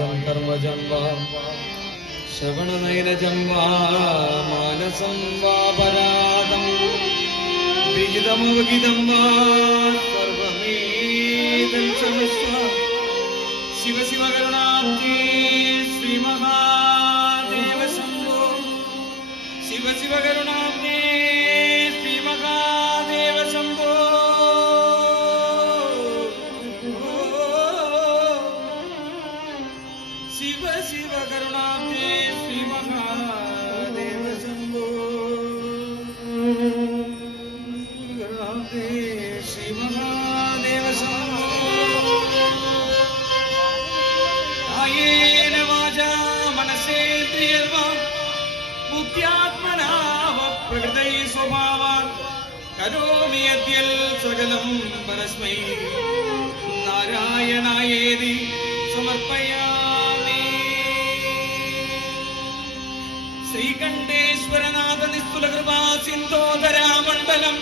കായജം കർമ്മജം വാ ശ്രവണനൈരജം വാ മാനസം വാ പരാദം വിഹിതമവഹിതം വാ സർവമേതം ക്ഷമസ്വ ശിവ ശിവ കരുണാബ്ദേ ശ്രീ മഹാദേവ ശംഭോ ശിവ ശിവ കരുണാബ്ദേ ശ്രീ മഹാദേവ ശംഭോ ശിവ ശിവ കരുണാബ്ദേ ശ്രീ മഹാദേവ ശംഭോ കരുണാബ്ദേ ശ്രീ മഹാദേവ ശംഭോ കായേന വാചാ മനസേന്ദ്രിയർവാ ബുദ്ധ്യാത്മനാ വ പ്രകൃതൈ സ്വഭാവാത് കരോമി യദ്യൽ സകലം പരസ്മൈ നാരായണായേതി സമർപ്പയാമി. ശ്രീകണ്ഠേശ്വരനാഥ നിസ്തുല കൃപാ സിന്ധോധരാമണ്ഡലം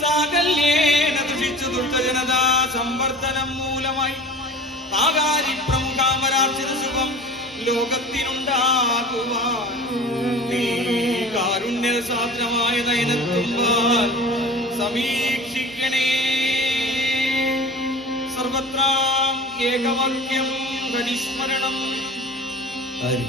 സാകല്യേന ദുഷിച്ചു ദുഷ്ടജനതാ സംവർദ്ധനം മൂലമായി താകാരി പ്രമുഖാമരാർച്ചിത ശുഭം ലോകത്തിനുണ്ടാകുവാൻ നീ കാരുണ്യസാദ്രമായ നയനത്തുമ്പാൽ സമീക്ഷിക്കണേ. സർവത്രാം ഏകവാക്യം ഹരിസ്മരണം ഹരി